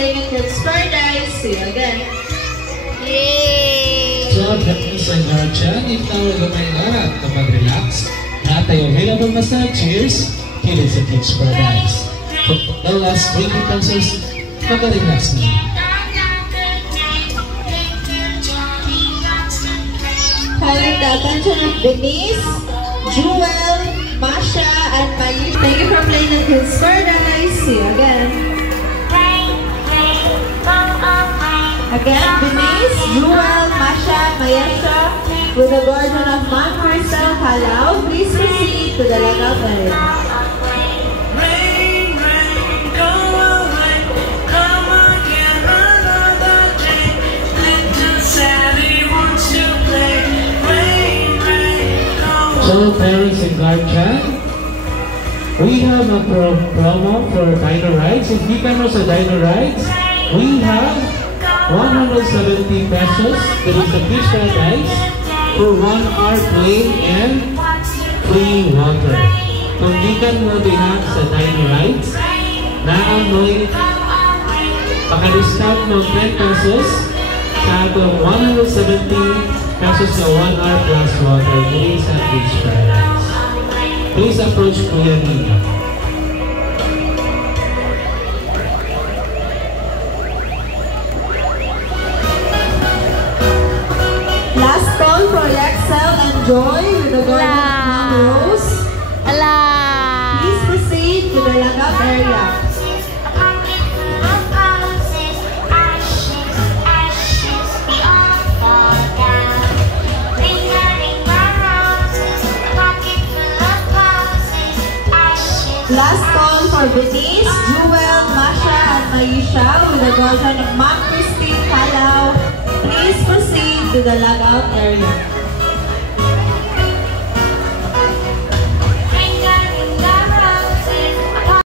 playing at Kids Paradise. See you again. Yay! So, parents and guardian, if tawag ang may harap na mag-relax, lahat tayo available massage chairs, here sa Kids Paradise. For the last drinking concerts, mag-relax na. Calling the attention of Denise, Jewel, Masha, and Mayi. Thank you for playing at Kids Paradise. See you again. Again, Denise, Jewel, Masha, Mayesha, with the guardian of Mount Crystal, Calao, please proceed to the lagout area. So, parents and guardian, we have a promo for Dino Rides. If you can also Dino Rides, we have 170 pesos. There is a Kids Paradise for 1 hour play and free water. Kung di ka mo diha sa Dino Rides, naamoy paka-discount mo 10 pesos sa atong 170 pesos na 1 hour plus water. There is a Kids Paradise. Please approach Kuya Nina. Last call for Excel and Joy with the guardian of Mom Rose. Ala! Please proceed to the lagout area. Last call for Denise, Jewel, Masha, and Maisha with the guardian of Mom Christine Calao. Please proceed to the lagout area.